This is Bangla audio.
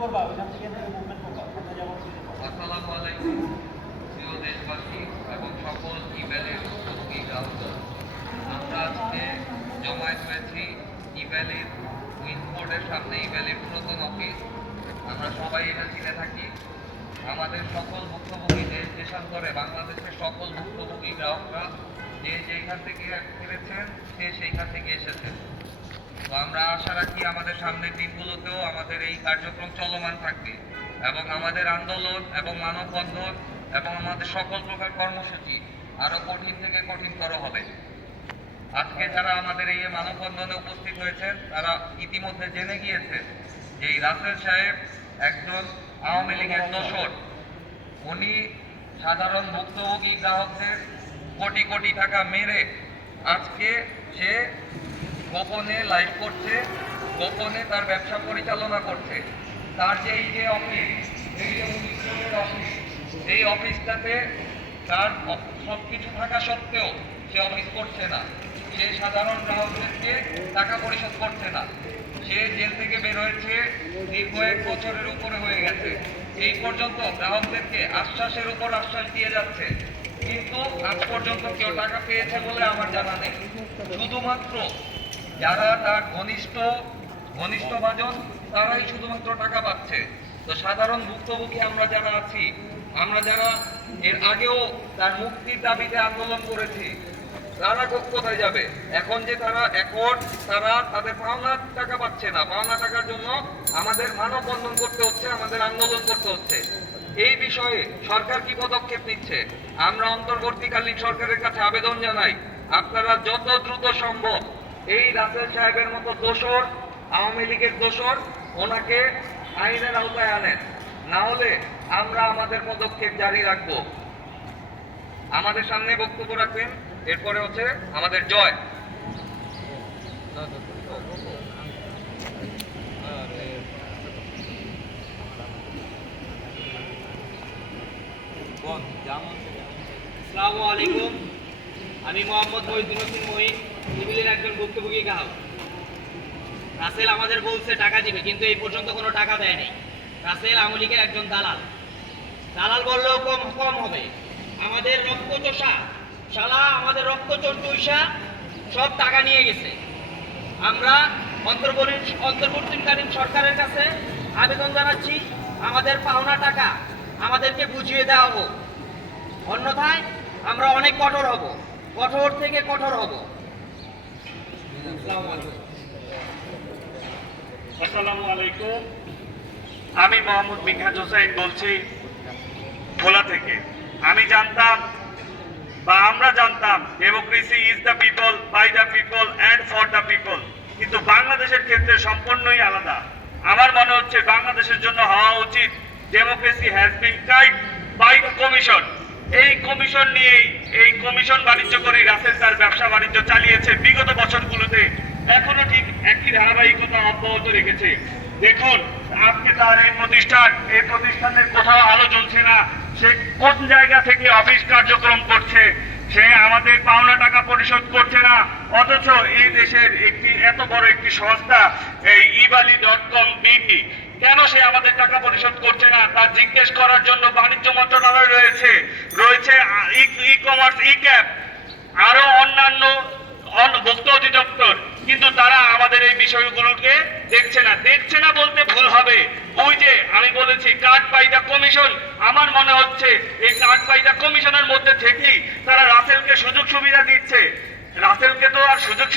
করবা ওইখান থেকে মুভমেন্ট করবা সামনে যাবো। আসসালামু আলাইকুম প্রিয় দেশবাসী এবং সকল ইমেলের উপযোগী গ্রাহকগণ, আমরা আজকে জমায়েত হয়েছি ইমেলের উইনবোর্ডের সামনে, ইমেলের পুরাতন অফিস। আমরা সবাই এটা চিনে থাকি। আমাদের সকল ভুক্তভোগী দেশ দেশান্তরে বাংলাদেশের সকল ভুক্তভোগী গ্রাহকরা যে যেখান থেকে ফিরেছেন সে সেইখান থেকে এসেছেন। তো আমরা আশা রাখি আমাদের সামনের দিনগুলোতেও আমাদের এই কার্যক্রম চলমান থাকবে এবং আমাদের আন্দোলন এবং মানববন্ধন এবং আমাদের সকল প্রকার কর্মসূচি আরো কঠিন থেকে কঠিনতর হবে। আজকে যারা আমাদের এই মানববন্ধনে উপস্থিত হয়েছেন তারা ইতিমধ্যে জেনে গিয়েছেন যে এই রাসেল সাহেব একজন আওয়ামী লীগের দোসর। উনি সাধারণ ভুক্তভোগী গ্রাহকদের কোটি কোটি টাকা মেরে আজকে সে গোপনে লাইভ করছে, গোপনে তার ব্যবসা পরিচালনা করছে। তার যে এই যে অফিস, এই যে অফিস, এই অফিসটাতে তার সবকিছু থাকা সত্ত্বেও সে অফিস করছে না। সে সাধারণ গ্রাহকদেরকে টাকা পরিশোধ করছে না। সে জেল থেকে বের হয়েছে দীর্ঘ 1 বছরের উপরে হয়ে গেছে। এই পর্যন্ত গ্রাহকদেরকে আশ্বাসের উপর আশ্বাস দিয়ে যাচ্ছে, কিন্তু আজ পর্যন্ত কেউ টাকা পেয়েছে বলে আমার জানা নেই। শুধুমাত্র যারা তার ঘনিষ্ঠ ভাজন তারাই শুধুমাত্র টাকা পাচ্ছে। তো সাধারণ ভুক্তভোগী আমরা যারা আছি, আমরা যারা এর আগেও তার মুক্তির দাবিতে আন্দোলন করেছি, তারা কোথায় যাবে? এখন যে তারা তাদের পাওনা টাকা পাচ্ছে না, পাওনা টাকার জন্য আমাদের মানববন্ধন করতে হচ্ছে, আমাদের আন্দোলন করতে হচ্ছে। এই বিষয়ে সরকার কি পদক্ষেপ নিচ্ছে? আমরা অন্তর্বর্তীকালীন সরকারের কাছে আবেদন জানাই, আপনারা যত দ্রুত সম্ভব এই রাসেল সাহেবের মতো দোসর, আওয়ামী লীগের দোসর, ওনাকে আইনের আওতায় আনেন, না হলে আমরা আমাদের পদক্ষেপ জারি রাখবো। আমাদের সামনে বক্তব্য রাখবেন, এরপরে হচ্ছে আমাদের জয়। আসসালামু আলাইকুম, আমি মোহাম্মদ মহিউদ্দিন হোসেন মহিন, সিভিলের একজন ভুক্তভোগী গ্রাহক। রাসেল আমাদের বলছে টাকা দিবে, কিন্তু এই পর্যন্ত কোনো টাকা দেয় নাই। রাসেল আওয়ামী লীগের একজন দালাল। দালাল বললেও কম হবে। আমাদের রক্তচোষা শালা, আমাদের রক্তচোষা সব টাকা নিয়ে গেছে। আমরা অন্তর্বর্তীকালীন সরকারের কাছে আবেদন জানাচ্ছি, আমাদের পাওনা টাকা আমাদেরকে বুঝিয়ে দেওয়া হোক, অন্যথায় আমরা অনেক কঠোর হব, কঠোর থেকে কঠোর হব। আসসালামু আলাইকুম, আমি মোহাম্মদ মিনহাজ হোসেন বলছি ভোলা থেকে। আমি জানতাম বা আমরা জানতাম democracy is the people, by the people and for the people, কিন্তু বাংলাদেশের ক্ষেত্রে সম্পূর্ণই আলাদা। আমার মনে হচ্ছে বাংলাদেশের জন্য হওয়া উচিত democracy has been tried by the commission. এই কমিশন নিয়েই, এই কমিশন বাণিজ্য করে রাসেল তার ব্যবসা বাণিজ্য চালিয়েছে বিগত বছরগুলোতে, এখনো ঠিক একই ধারাবাহিকতা অব্যাহত রেখেছে। দেখুন আজকে তার এই প্রতিষ্ঠানের কোথাও আলো জ্বলছে না, সে কোন জায়গা থেকে অফিস কার্যক্রম করছে, সে আমাদের পাওনা টাকা পরিশোধ করছে না। অথচ এই দেশের এত বড় একটি সংস্থা এই ebali.com বিডি, কেন সে আমাদের টাকা পরিশোধ করছে না তা জিজ্ঞেস করার জন্য বাণিজ্য মন্ত্রণালয় রয়েছে, ই কমার্স, ই ক্যাপ, আরো অন্যান্য ভোক্তা অধিদপ্তর, কিন্তু তারা আমাদের এই বিষয়গুলোকে দেখছে না বলতে ভুল হবে। ওই যে আমি বলেছি কার্ড বাই দ্য কমিশন, আমার মনে হচ্ছে এই কার্ড বাই দ্য কমিশনের মধ্যে থেকেই তারা রাসেলকে সুযোগ সুবিধা দিচ্ছে। রাসেলকে তো আর সুযোগ